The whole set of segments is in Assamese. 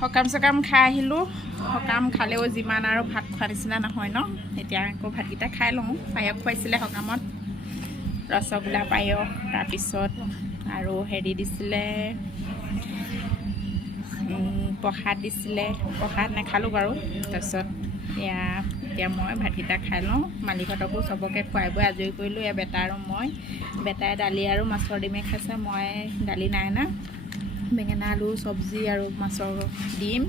সকাম চকাম খাই আহিলোঁ সকাম খালেও যিমান আৰু ভাত খোৱা নিচিনা নহয় ন এতিয়া আকৌ ভাতকেইটা খাই লওঁ পায়স খুৱাইছিলে সকামত ৰসগোল্লা পায়স তাৰপিছত আৰু হেৰি দিছিলে প্ৰসাদ দিছিলে প্ৰসাদ নাখালোঁ বাৰু তাৰপিছত এতিয়া মই ভাতকেইটা খাই লওঁ মালিকহঁতকো চবকে খুৱাই বৈ আজৰি কৰিলোঁ এয়া বেটা আৰু মই বেটাই দালি আৰু মাছৰ ডিমে খাইছে মই দালি নাই না বেঙেনা আলু চব্জি আৰু মাছৰ ডিম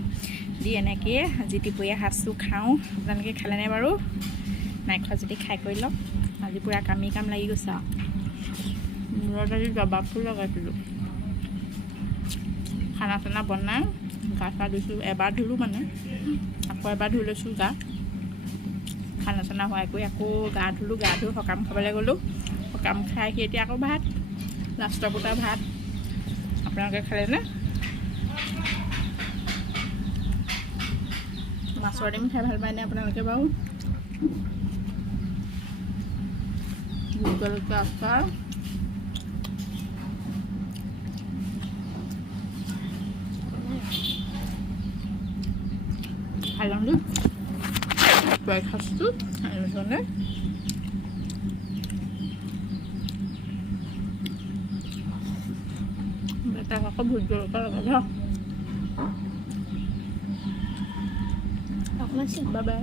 দি এনেকৈ আজি দুপৰীয়া সাজটো খাওঁ আপোনালোকে খালেনে বাৰু নাই খোৱা যদি খাই কৰি লওক আজি পূৰা কাম লাগি গৈছে আৰু মূৰত আজি জবা ফুল লগাইছিলোঁ খানা চানা বনাই গা চা ধুইছোঁ এবাৰ ধুলোঁ মানে আকৌ এবাৰ ধুই লৈছোঁ গা খানা চানা হোৱাই কৰি আকৌ গা ধুলোঁ গা ধুই সকাম খাবলৈ গ'লোঁ সকাম খাই আহি এতিয়া আকৌ ভাত লাষ্টৰ গোটা ভাত আপোনালোকে খালেনে মাছৰ ডিম খাই ভাল পায়নে আপোনালোকে বাৰু জলকীয়া আচাৰ খাই লওঁ দেই ব্ৰেকফাষ্টটো এনেধৰণে বেটাক আকৌ ভোট জলকীয়া লগাব বাই বাই